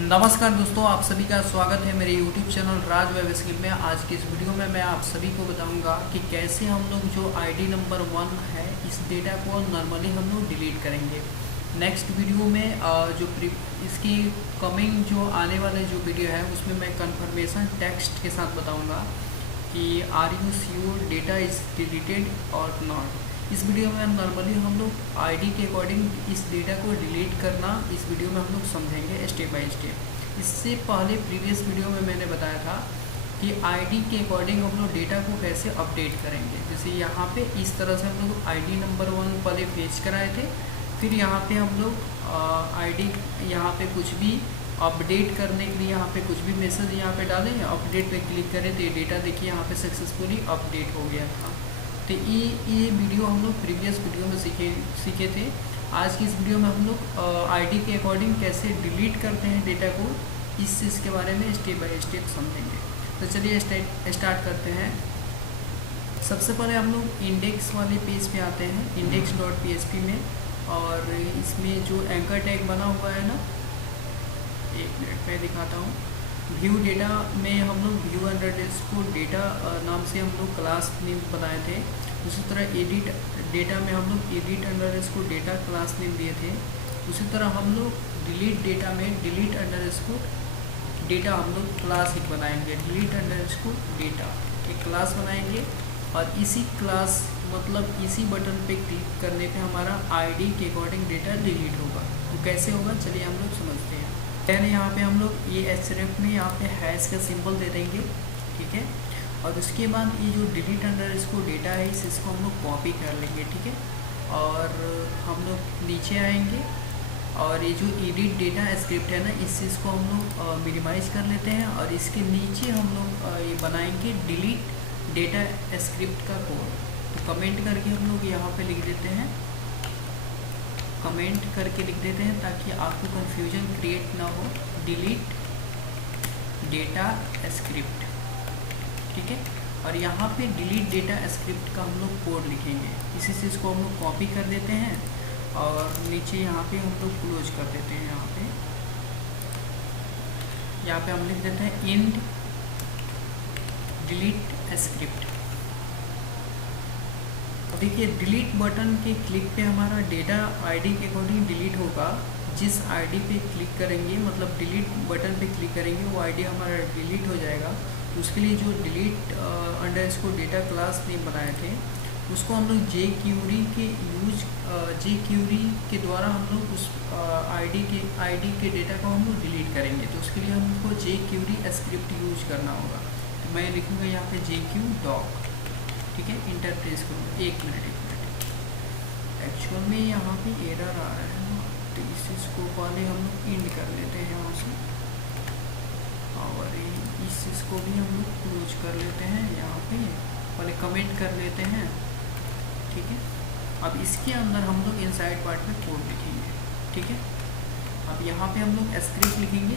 नमस्कार दोस्तों, आप सभी का स्वागत है मेरे YouTube चैनल राज वेब स्किल में। आज की इस वीडियो में मैं आप सभी को बताऊंगा कि कैसे हम लोग जो आईडी नंबर 1 है इस डेटा को नॉर्मली हम लोग डिलीट करेंगे। नेक्स्ट वीडियो में इसकी कमिंग जो आने वाले जो वीडियो है उसमें मैं कन्फर्मेशन टेक्स्ट के साथ बताऊँगा कि are you sure data is deleted और नॉट। इस वीडियो में नॉर्मली हम लोग आईडी के अकॉर्डिंग इस डेटा को डिलीट करना इस वीडियो में हम लोग समझेंगे स्टेप बाय स्टेप। इससे पहले प्रीवियस वीडियो में मैंने बताया था कि आईडी के अकॉर्डिंग हम लोग डेटा को कैसे अपडेट करेंगे। जैसे यहाँ पे इस तरह से हम लोग आईडी नंबर 1 पहले फेच कराए थे, फिर यहाँ पे हम लोग आईडी यहाँ पे कुछ भी अपडेट करने के लिए यहाँ पे कुछ भी मैसेज यहाँ पे डालें, अपडेट पे क्लिक करें तो ये डेटा देखिए यहाँ पे सक्सेसफुली अपडेट हो गया था। तो ये वीडियो हम लोग प्रीवियस वीडियो में सीखे थे। आज की इस वीडियो में हम लोग आईडी के अकॉर्डिंग कैसे डिलीट करते हैं डेटा को, इस चीज़ के बारे में स्टेप बाय स्टेप समझेंगे। तो चलिए स्टार्ट करते हैं। सबसे पहले हम लोग इंडेक्स वाले पेज पे आते हैं, index.php में, और इसमें जो एंकर टैग बना हुआ है ना, एक मिनट में दिखाता हूँ। व्यू डेटा में हम लोग व्यू अंडरस्कोर डेटा नाम से हम लोग क्लास नेम बनाए थे। उसी तरह एडिट डेटा में हम लोग edit underscore data class name दिए थे। उसी तरह हम लोग डिलीट डेटा में डिलीट अंडरस्कोर डेटा हम लोग क्लास एक बनाएंगे, डिलीट अंडरस्कोर डेटा एक क्लास बनाएंगे। और इसी क्लास मतलब इसी बटन पे क्लिक करने पे हमारा आईडी के अकॉर्डिंग डेटा डिलीट होगा। तो कैसे होगा चलिए हम लोग समझते हैं। पहले यहाँ पे हम लोग ये href में यहाँ पे हैश का सिंबल दे देंगे, ठीक है। और उसके बाद ये जो डिलीट अंडरस्कोर डेटा है इसको हम लोग कॉपी कर लेंगे, ठीक है। और हम लोग नीचे आएंगे और ये जो एडिट डेटा स्क्रिप्ट है ना, इस चीज़ को हम लोग मिनिमाइज़ कर लेते हैं और इसके नीचे हम लोग ये बनाएंगे डिलीट डेटा स्क्रिप्ट का कोड। तो कमेंट करके हम लोग यहाँ पे लिख देते हैं, कमेंट करके लिख देते हैं ताकि आपको कन्फ्यूजन क्रिएट ना हो। डिलीट डेटा स्क्रिप्ट, ठीक है। और यहाँ पे डिलीट डेटा स्क्रिप्ट का हम लोग कोड लिखेंगे। इसी चीज़ को हम लोग कॉपी कर देते हैं और नीचे यहाँ पे हम लोग क्लोज कर देते हैं। यहाँ पे हम लिख देते हैं इंड डिलीट स्क्रिप्ट। देखिए डिलीट बटन के क्लिक पे हमारा डेटा आईडी के अकॉर्डिंग डिलीट होगा। जिस आईडी पे क्लिक करेंगे मतलब डिलीट बटन पे क्लिक करेंगे वो आईडी हमारा डिलीट हो जाएगा। तो उसके लिए जो delete underscore data class name बनाए थे उसको हम लोग jQuery के द्वारा हम लोग उस आईडी के डेटा को हम लोग डिलीट करेंगे। तो उसके लिए हमको jQuery स्क्रिप्ट यूज करना होगा। तो मैं लिखूँगा यहाँ पे jQdoc, ठीक है। इंटर प्रेस करूँगा। एक मिनट एक्चुअल में यहाँ पे एरर आ रहा है ना, तो इस चीज़ को पहले हम लोग इंड कर लेते हैं यहाँ से और इस चीज़ को भी हम लोग क्लोज कर लेते हैं। यहाँ पे पहले कमेंट कर लेते हैं, ठीक है। अब इसके अंदर हम लोग इनसाइड पार्ट में कोड लिखेंगे, ठीक है। अब यहाँ पे हम लोग स्क्रिप्ट लिखेंगे,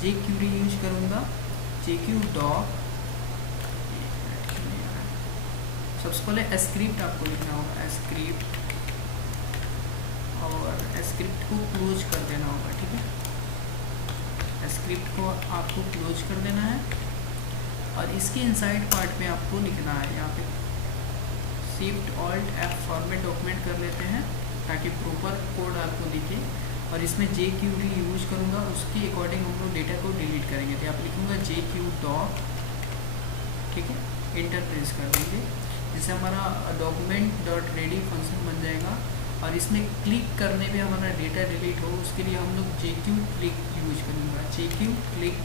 jQuery यूज करूँगा, jQdoc। सबसे पहले स्क्रिप्ट आपको लिखना होगा, स्क्रिप्ट, और स्क्रिप्ट को क्लोज कर देना होगा, ठीक है। स्क्रिप्ट को आपको क्लोज कर देना है और इसके इनसाइड पार्ट में आपको लिखना है यहाँ पे Shift Alt F format document कर लेते हैं ताकि प्रॉपर कोड आपको दिखे। और इसमें jQuery यूज करूँगा, उसके अकॉर्डिंग हम लोग डेटा को डिलीट करेंगे। तो आप लिखूँगा jQdoc, ठीक है। इंटर प्रेस कर देंगे, जिससे हमारा document.ready फंक्शन बन जाएगा। और इसमें क्लिक करने पे हमारा डेटा डिलीट हो उसके लिए हम लोग jQclick यूज करूँगा, jQclick।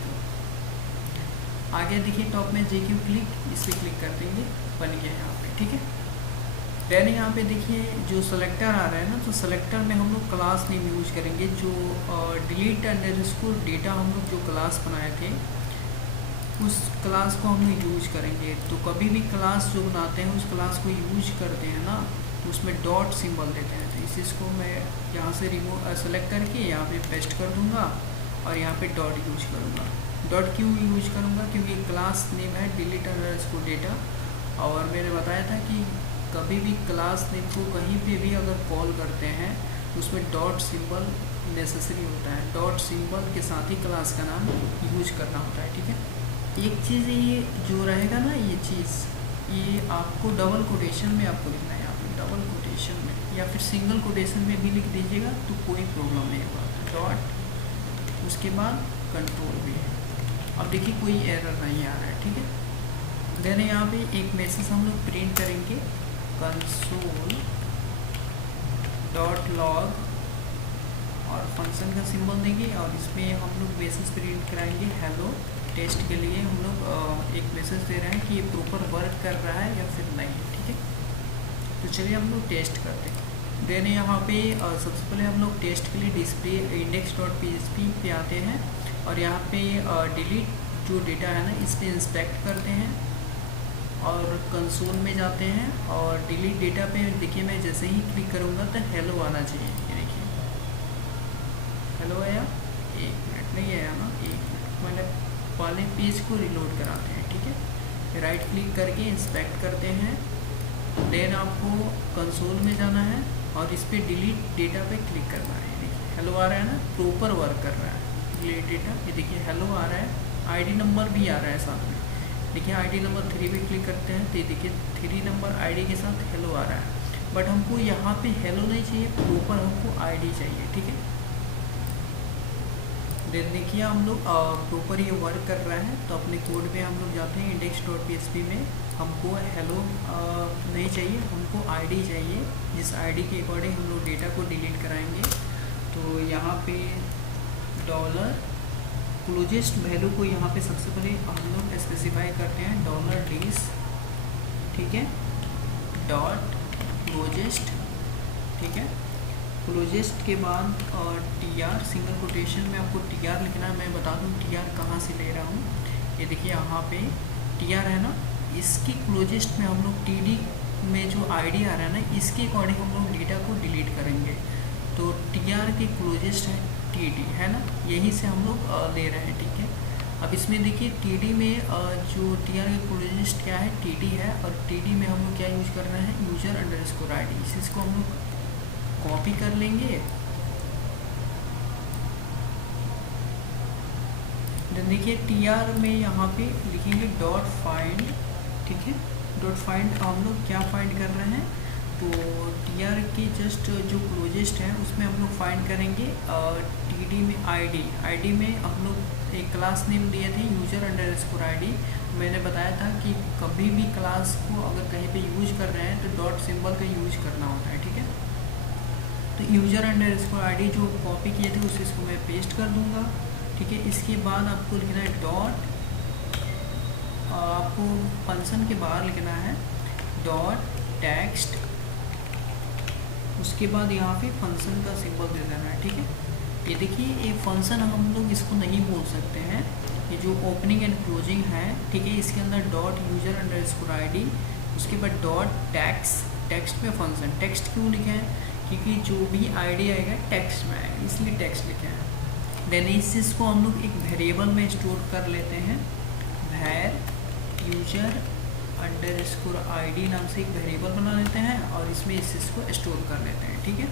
आगे देखिए टॉप में jQclick, इस पर क्लिक कर देंगे, बन गया यहाँ पे, ठीक है। देन यहाँ पे देखिए जो सेलेक्टर आ रहा है ना, तो सेलेक्टर में हम लोग क्लास नेम यूज करेंगे। जो डिलीट अंडरस्कोर डेटा हम लोग जो क्लास बनाए थे उस क्लास को हम लोग यूज करेंगे। तो कभी भी क्लास जो बनाते हैं उस क्लास को यूज करते हैं ना, उसमें डॉट सिंबल देते हैं। तो इस चीज़ को मैं यहाँ से सेलेक्ट करके यहाँ पे पेस्ट कर दूँगा और यहाँ पे डॉट यूज करूँगा। डॉट क्यों यूज करूँगा, क्योंकि क्लास नेम है डिलीट अंडरस्कोर डेटा। और मैंने बताया था कि कभी भी क्लास नेम को कहीं पे भी अगर कॉल करते हैं तो उसमें डॉट सिंबल नेसेसरी होता है, डॉट सिंबल के साथ ही क्लास का नाम यूज करना होता है। ठीक है, एक चीज़ ये जो रहेगा ना, ये चीज़ ये आपको डबल कोटेशन में आपको लिखना है, यहाँ पे डबल कोटेशन में या फिर सिंगल कोटेशन में भी लिख दीजिएगा तो कोई प्रॉब्लम नहीं होगा। डॉट उसके बाद कंट्रोल भी है। अब देखिए कोई एरर नहीं आ रहा है। ठीक है, देन यहाँ पे एक मैसेज हम लोग प्रिंट करेंगे, कंसोल डॉट लॉग और फंक्शन का सिंबल देंगे और इसमें हम लोग मैसेज प्रिंट कराएंगे हेलो टेस्ट के लिए। हम लोग एक मैसेज दे रहे हैं कि ये प्रॉपर वर्क कर रहा है या फिर नहीं। ठीक है, तो चलिए हम लोग टेस्ट करते हैं। देन यहाँ पे सबसे पहले हम लोग टेस्ट के लिए डिस्प्ले index.php पे आते हैं और यहाँ पे डिलीट जो डेटा है ना इस पर इंस्पेक्ट करते हैं और कंसोल में जाते हैं और डिलीट डेटा पे देखिए मैं जैसे ही क्लिक करूँगा तो हेलो आना चाहिए। ये देखिए हेलो आया, 1 मिनट नहीं आया ना, 1 मिनट मैंने वाले पेज को रिलोड कराते हैं। ठीक है, राइट क्लिक करके इंस्पेक्ट करते हैं, देन आपको कंसोल में जाना है और इस पर डिलीट डेटा पे क्लिक करना है। देखिए हेलो आ रहा है ना, प्रॉपर वर्क कर रहा है डिलीट डेटा। ये देखिए हेलो आ रहा है, आईडी नंबर भी आ रहा है साथ में। देखिए आईडी नंबर 3 पे क्लिक करते हैं तो ये देखिए 3 नंबर आईडी के साथ हेलो आ रहा है, बट हमको यहाँ पे हेलो नहीं चाहिए, प्रॉपर हमको आईडी चाहिए। ठीक है, देन देखिए हम लोग प्रॉपर ये वर्क कर रहा है तो अपने कोड में हम लोग जाते हैं index.php में। हमको हेलो नहीं चाहिए, हमको आईडी चाहिए, जिस आईडी के अकॉर्डिंग हम लोग डेटा को डिलीट कराएंगे। तो यहाँ पे डॉलर क्लोजेस्ट वैल्यू को यहाँ पे सबसे पहले हम लोग स्पेसिफाई करते हैं $dis। ठीक है, डॉट क्लोजेस्ट। ठीक है, क्लोजेस्ट के बाद tr सिंगल कोटेशन में आपको tr लिखना है। मैं बता दूँ tr कहाँ से ले रहा हूँ। ये देखिए यहाँ पे tr है ना, इसकी क्लोजेस्ट में हम लोग td में जो id आ रहा है ना इसके अकॉर्डिंग हम लोग डेटा को डिलीट करेंगे। तो tr की क्लोजेस्ट है td है ना, यहीं से हम लोग ले रहे हैं। ठीक है, अब इसमें देखिए td में जो tr की क्लोजेस्ट क्या है td है और td में हम लोग क्या यूज कर रहे हैं यूजर अंडरस्कोर id। इसको हम लोग कॉपी कर लेंगे, देन देखिए tr में यहाँ पे लिखेंगे डॉट फाइंड। ठीक है, डॉट फाइंड हम लोग क्या फाइंड कर रहे हैं, तो tr की जस्ट जो क्लोजेस्ट है उसमें हम लोग फाइंड करेंगे td में id में हम लोग एक क्लास नेम दिए थे यूजर अंडरस्कोर id। मैंने बताया था कि कभी भी क्लास को अगर कहीं पे यूज कर रहे हैं तो डॉट सिंबल का यूज करना होता है। ठीक है, तो यूजर अंडरस्कोर id जो कॉपी किए थे उसे इसको मैं पेस्ट कर दूंगा। ठीक है, इसके बाद आपको लिखना है डॉट, आपको फंक्शन के बाहर लिखना है डॉट टेक्स्ट, उसके बाद यहाँ पे फंक्शन का सिंबल दे देना है। ठीक है, ये देखिए ये फंक्शन हम लोग इसको नहीं बोल सकते हैं, ये जो ओपनिंग एंड क्लोजिंग है। ठीक है, इसके अंदर डॉट यूजर अंडरस्कोर id, उसके बाद डॉट टेक्स्ट में फंक्शन। टेक्स्ट क्यों लिखे हैं, क्योंकि जो भी id आएगा टेक्स्ट में आएगा, इसलिए टेक्स्ट लिखे हैं। देन इस चीज़ को हम लोग एक वेरिएबल में स्टोर कर लेते हैं, var यूजर अंडरस्कोर id नाम से एक वेरिएबल बना लेते हैं और इसमें इस चीज़ को स्टोर कर लेते हैं। ठीक है,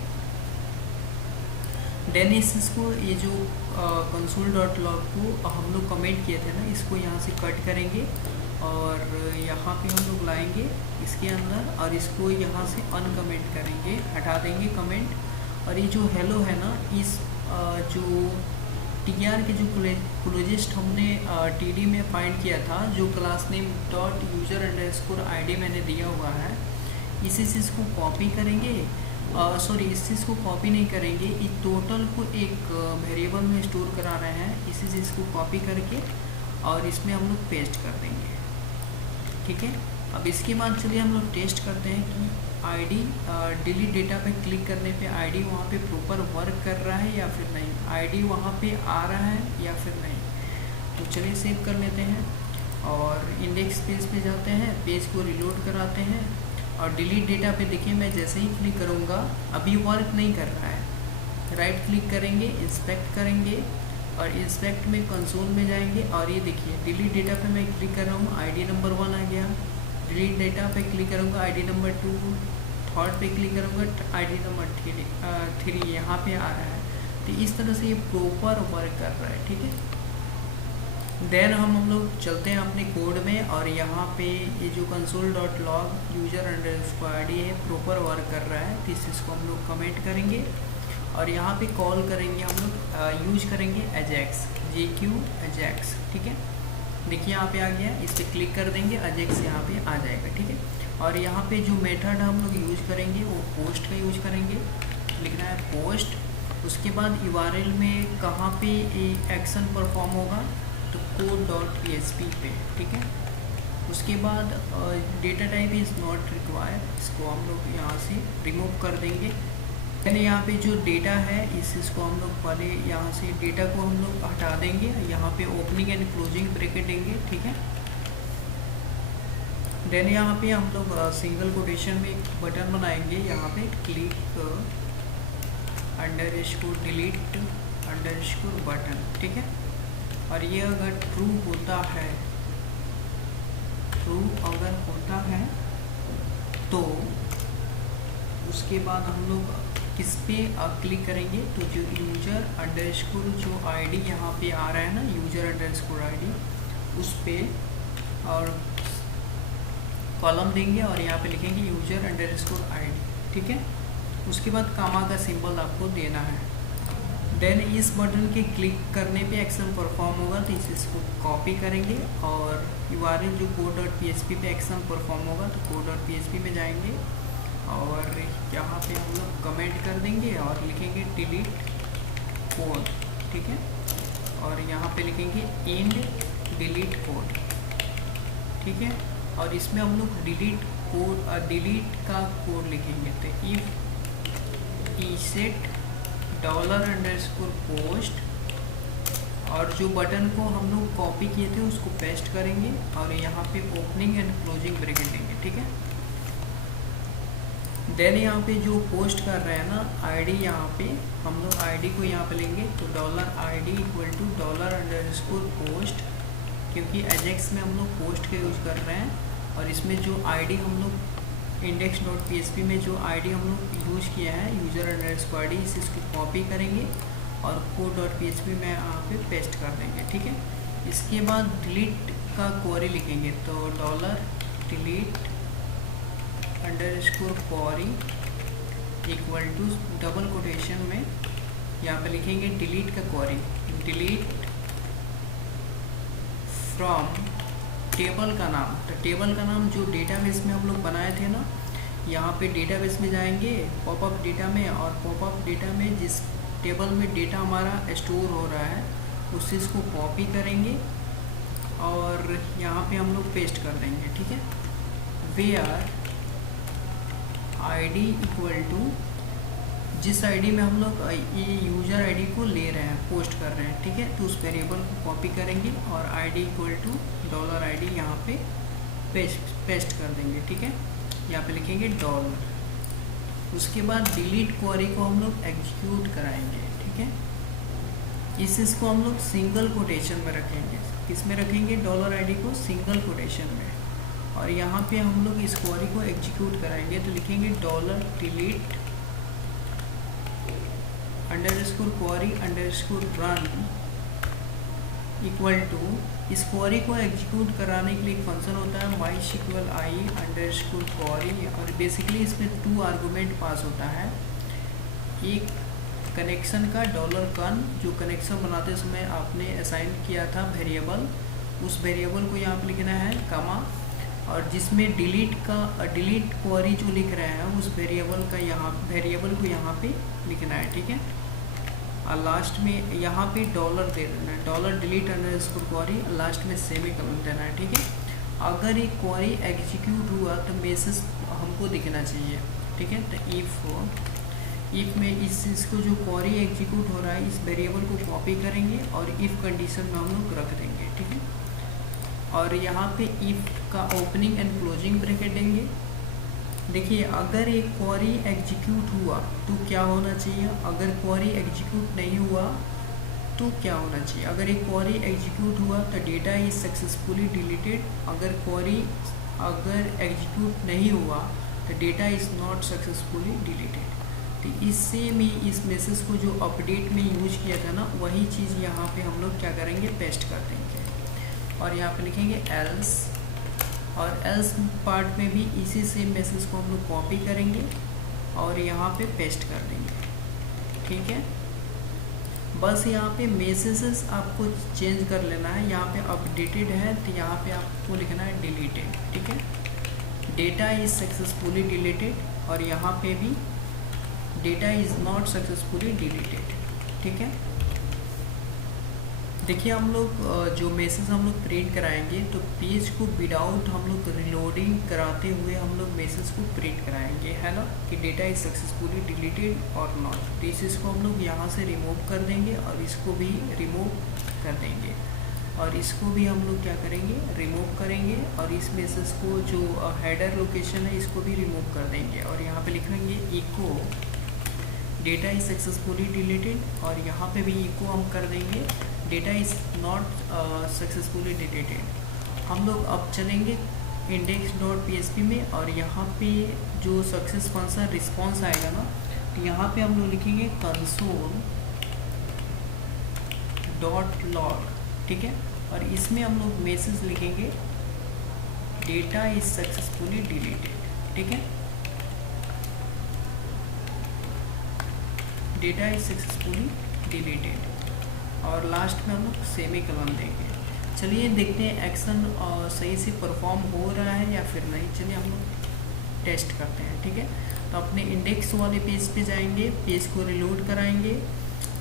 देन इस चीज़ को ये जो कंसोल डॉट लॉग को हम लोग कमेंट किए थे ना इसको यहाँ से कट करेंगे और यहाँ पे हम लोग लाएंगे इसके अंदर और इसको यहाँ से अनकमेंट करेंगे, हटा देंगे कमेंट। और ये जो हेलो है ना, इस जो tr के जो क्लोजेस्ट हमने td में फाइंड किया था, जो class name dot user underscore id मैंने दिया हुआ है, इसी चीज़ को कॉपी करेंगे। सॉरी, इस चीज़ को कॉपी नहीं करेंगे, इस टोटल को एक वेरिएबल में स्टोर करा रहे हैं, इसी चीज़ को कॉपी करके और इसमें हम लोग पेस्ट कर देंगे। ठीक है, अब इसके बाद चलिए हम लोग टेस्ट करते हैं कि id डिलीट डेटा पे क्लिक करने पे id वहाँ पे प्रॉपर वर्क कर रहा है या फिर नहीं, id वहाँ पे आ रहा है या फिर नहीं। तो चलिए सेव कर लेते हैं और इंडेक्स पेज पे जाते हैं, पेज को रिलोड कराते हैं और डिलीट डेटा पे देखिए मैं जैसे ही क्लिक करूँगा अभी वर्क नहीं कर रहा है। राइट क्लिक करेंगे, इंस्पेक्ट करेंगे और इंस्पेक्ट में कंसोल में जाएंगे और ये देखिए डिलीट डेटा पे मैं क्लिक कर रहा हूँ, आईडी नंबर 1 आ गया। डिलीट डेटा पे क्लिक करूँगा, आईडी नंबर 2, थर्ड पे क्लिक करूँगा, आईडी नंबर 3 यहाँ पे आ रहा है। तो इस तरह से ये प्रॉपर वर्क कर रहा है, ठीक है। देन हम लोग चलते हैं अपने कोड में, और यहाँ पे ये जो console.log user_id है प्रॉपर वर्क कर रहा है, तो इसको हम लोग कमेंट करेंगे और यहाँ पे कॉल करेंगे हम लोग, यूज करेंगे ajax, JQ ajax, ठीक है। देखिए यहाँ पे आ गया, इस पर क्लिक कर देंगे, ajax यहाँ पे आ जाएगा, ठीक है। और यहाँ पे जो मेथड हम लोग यूज करेंगे वो पोस्ट का यूज करेंगे, लिखना है पोस्ट। उसके बाद URL में कहाँ पे एक्शन परफॉर्म होगा, तो code.php पे, ठीक है। उसके बाद data type is not required, इसको हम लोग यहाँ से रिमूव कर देंगे। यानी यहाँ पे जो डेटा है इसको हम लोग पहले यहाँ से डेटा को हम लोग हटा देंगे, यहाँ पे ओपनिंग एंड क्लोजिंग ब्रैकेट देंगे, ठीक है। देन यहाँ पे हम लोग सिंगल कोटेशन में एक बटन बनाएंगे, यहाँ पे क्लिक _delete बटन, ठीक है। और ये अगर ट्रू अगर होता है तो उसके बाद हम लोग किस पे क्लिक करेंगे, तो जो user_id यहाँ पे आ रहा है ना, user_id, उस पे और कॉलम देंगे और यहाँ पे लिखेंगे user_id, ठीक है। उसके बाद कामा का सिंबल आपको देना है। देन इस बटन के क्लिक करने पे एक्शन परफॉर्म होगा, तो इसको कॉपी करेंगे और URL जो code.php पे एक्शन परफॉर्म होगा तो code.php में जाएंगे और यहाँ पे हम लोग कमेंट कर देंगे और लिखेंगे delete code, ठीक है। और यहाँ पे लिखेंगे end delete code, ठीक है। और इसमें हम लोग डिलीट का कोड लिखेंगे, तो if set $_post, और जो बटन को हम लोग कॉपी किए थे उसको पेस्ट करेंगे और यहाँ पे ओपनिंग एंड क्लोजिंग ब्रैकेट देंगे, ठीक है। देन यहाँ पे जो पोस्ट कर रहे हैं ना ID, यहाँ पे हम लोग ID को यहाँ पे लेंगे, तो $ID = $_post, क्योंकि ajax में हम लोग पोस्ट का यूज़ कर रहे हैं और इसमें जो ID हम लोग index.php में जो ID हम लोग यूज़ किया है user_id, इसको कॉपी करेंगे और code.php में यहाँ पे पेस्ट कर देंगे, ठीक है। इसके बाद डिलीट का क्वेरी लिखेंगे, तो $delete _query = डबल कोटेशन में यहाँ पे लिखेंगे डिलीट का क्वेरी, डिलीट फ्रॉम टेबल का नाम, तो टेबल का नाम जो डेटाबेस में हम लोग बनाए थे ना, यहाँ पे डेटाबेस में जाएंगे पॉपअप डेटा में, और पॉपअप डेटा में जिस टेबल में डेटा हमारा स्टोर हो रहा है उस चीज़ को कॉपी करेंगे और यहाँ पे हम लोग पेस्ट कर देंगे, ठीक है। वेयर ID = जिस ID में हम लोग ये यूज़र ID को ले रहे हैं, पोस्ट कर रहे हैं, ठीक है, तो उस वेरिएबल को कॉपी करेंगे और ID = $ID यहाँ पे पेस्ट कर देंगे, ठीक है। यहाँ पे लिखेंगे $। उसके बाद डिलीट क्वेरी को हम लोग एग्जीक्यूट कराएंगे, ठीक है। इसको हम लोग सिंगल कोटेशन में रखेंगे, किस में रखेंगे, $ID को सिंगल कोटेशन में, और यहाँ पे हम लोग इस क्वेरी को एग्जीक्यूट कराएंगे, तो लिखेंगे $delete _query _run = इस क्वेरी को एग्जीक्यूट कराने के लिए एक फंक्शन होता है mysqli_query, और बेसिकली इसमें 2 आर्गूमेंट पास होता है, एक कनेक्शन का $con, जो कनेक्शन बनाते समय आपने असाइन किया था वेरिएबल, उस वेरिएबल को यहाँ पे लिखना है कमा, और जिसमें डिलीट क्वेरी जो लिख रहे हैं उस वेरिएबल को यहाँ पे लिखना है, ठीक है। और लास्ट में यहाँ पे $ दे देना है, $delete _query, लास्ट में सेमीकोलन देना है, ठीक है। अगर ये क्वेरी एग्जीक्यूट हुआ तो मैसेज हमको दिखना चाहिए, ठीक है। तो इफ़ में इस चीज़ को जो क्वेरी एग्जीक्यूट हो रहा है इस वेरिएबल को कॉपी करेंगे और इफ़ कंडीशन में हम लोग रख देंगे, ठीक है। और यहाँ पे इफ़ का ओपनिंग एंड क्लोजिंग ब्रैकेट देंगे। देखिए अगर एक क्वेरी एग्जीक्यूट हुआ तो क्या होना चाहिए, अगर क्वेरी एग्जीक्यूट नहीं हुआ तो क्या होना चाहिए। अगर एक क्वेरी एग्जीक्यूट हुआ तो डेटा इज सक्सेसफुली डिलीटेड, अगर एग्जीक्यूट नहीं हुआ तो data is not successfully deleted. तो इससे में इस मैसेज को जो अपडेट में यूज किया था ना, वही चीज़ यहाँ पे हम लोग क्या करेंगे, पेस्ट कर देंगे। और यहाँ पे लिखेंगे एल्स, और एल्स पार्ट में भी इसी सेम मैसेज को हम लोग कॉपी करेंगे और यहाँ पे पेस्ट कर देंगे। ठीक है, बस यहाँ पे मैसेजेस आपको चेंज कर लेना है। यहाँ पे अपडेटेड है तो यहाँ पे आपको लिखना है डिलीटेड। ठीक है, डेटा इज़ सक्सेसफुली डिलीटेड, और यहाँ पे भी data is not successfully deleted. ठीक है, देखिए हम लोग जो मैसेज हम लोग प्रिंट कराएंगे तो पेज को विदाउट हम लोग रिलोडिंग कराते हुए हम लोग मैसेज को प्रिंट कराएंगे, है ना, कि डेटा इज सक्सेसफुली डिलीटेड और नॉट। तो इस चीज़ को हम लोग यहाँ से रिमूव कर देंगे और इसको भी रिमूव कर देंगे, और इसको भी हम लोग क्या करेंगे, रिमूव करेंगे, और इस मैसेज को जो हेडर लोकेशन है इसको भी रिमूव कर देंगे। और यहाँ पे लिखेंगे echo data is successfully deleted, और यहाँ पे भी इको हम कर देंगे data is not successfully deleted. हम लोग अब चलेंगे index.php में, और यहाँ पे जो सक्सेस फंक्शन रिस्पॉन्स आएगा ना, तो यहाँ पे हम लोग लिखेंगे console.log। ठीक है, और इसमें हम लोग मैसेज लिखेंगे डेटा इज सक्सेसफुली डिलीटेड। ठीक है, डेटा इज सक्सेसफुली डिलीटेड, और लास्ट में हम लोग सेमीकोलन देंगे। चलिए देखते हैं एक्शन सही से परफॉर्म हो रहा है या फिर नहीं। चलिए हम लोग टेस्ट करते हैं। ठीक है, तो अपने इंडेक्स वाले पेज पे जाएंगे, पेज को रिलोड कराएंगे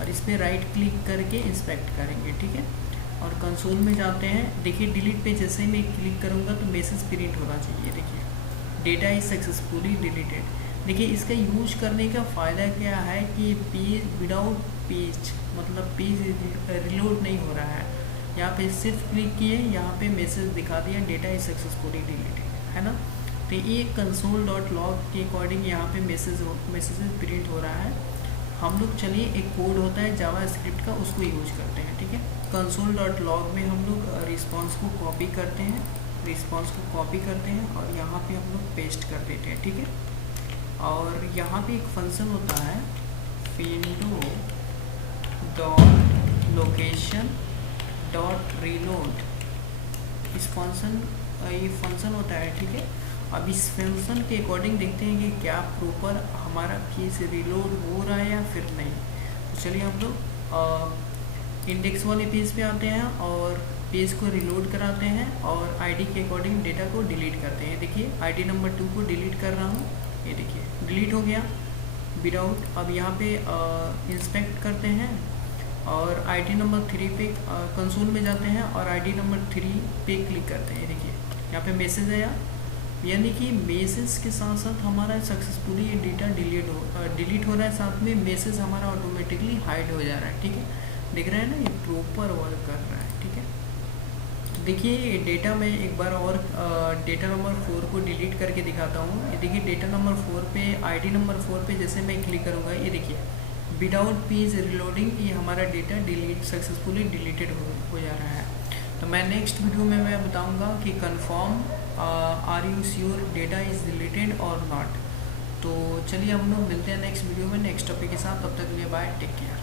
और इस पर राइट क्लिक करके इंस्पेक्ट करेंगे। ठीक है, और कंसोल में जाते हैं। देखिए डिलीट पे जैसे ही मैं क्लिक करूँगा तो मैसेज प्रिंट होना चाहिए। देखिए डेटा इज सक्सेसफुली डिलीटेड। देखिए इसका यूज करने का फ़ायदा क्या है कि पेज विदाउट पेज, मतलब पेज रिलोड नहीं हो रहा है। यहाँ पे सिर्फ क्लिक किए, यहाँ पे मैसेज दिखा दिया डेटा इज सक्सेसफुली डिलीटेड, है ना। तो ये console.log के अकॉर्डिंग यहाँ पे मैसेज प्रिंट हो रहा है। हम लोग चलिए एक कोड होता है जावास्क्रिप्ट का, उसको यूज करते हैं। ठीक है, console.log में हम लोग रिस्पॉन्स को कॉपी करते हैं, और यहाँ पे हम लोग पेस्ट कर देते हैं। ठीक है, और यहाँ पे एक फंक्शन होता है window dot location dot reload, इस फंक्शन ये फंक्शन होता है। ठीक है, अब इस फंक्शन के अकॉर्डिंग देखते हैं कि क्या प्रॉपर हमारा केस रिलोड हो रहा है या फिर नहीं। तो चलिए हम लोग इंडेक्स वाले पेज पे आते हैं और पेज को रिलोड कराते हैं और आईडी के अकॉर्डिंग डेटा को डिलीट करते हैं। देखिए आईडी नंबर 2 को डिलीट कर रहा हूँ, ये देखिए डिलीट हो गया विदाउट। अब यहाँ पे इंस्पेक्ट करते हैं और आईडी नंबर 3 पे कंसोल में जाते हैं और आईडी नंबर 3 पे क्लिक करते हैं। देखिए यहाँ पे मैसेज आया, यानी कि मैसेज के साथ साथ हमारा सक्सेसफुली ये डेटा डिलीट हो रहा है, साथ में मैसेज हमारा ऑटोमेटिकली हाइड हो जा रहा है। ठीक है, दिख रहा है ना, ये प्रॉपर वर्क कर रहा है। ठीक है, देखिए डेटा में एक बार और डेटा नंबर 4 को डिलीट करके दिखाता हूँ। ये देखिए डेटा नंबर 4 पे आईडी नंबर 4 पे जैसे मैं क्लिक करूँगा, ये देखिए विदाउट पेज रिलोडिंग ये हमारा डेटा सक्सेसफुली डिलीटेड हो जा रहा है। तो मैं नेक्स्ट वीडियो में मैं बताऊँगा कि confirm are you sure data is deleted और नॉट। तो चलिए हम लोग मिलते हैं नेक्स्ट वीडियो में नेक्स्ट टॉपिक के साथ। तब तक के लिए बाय, टेक केयर।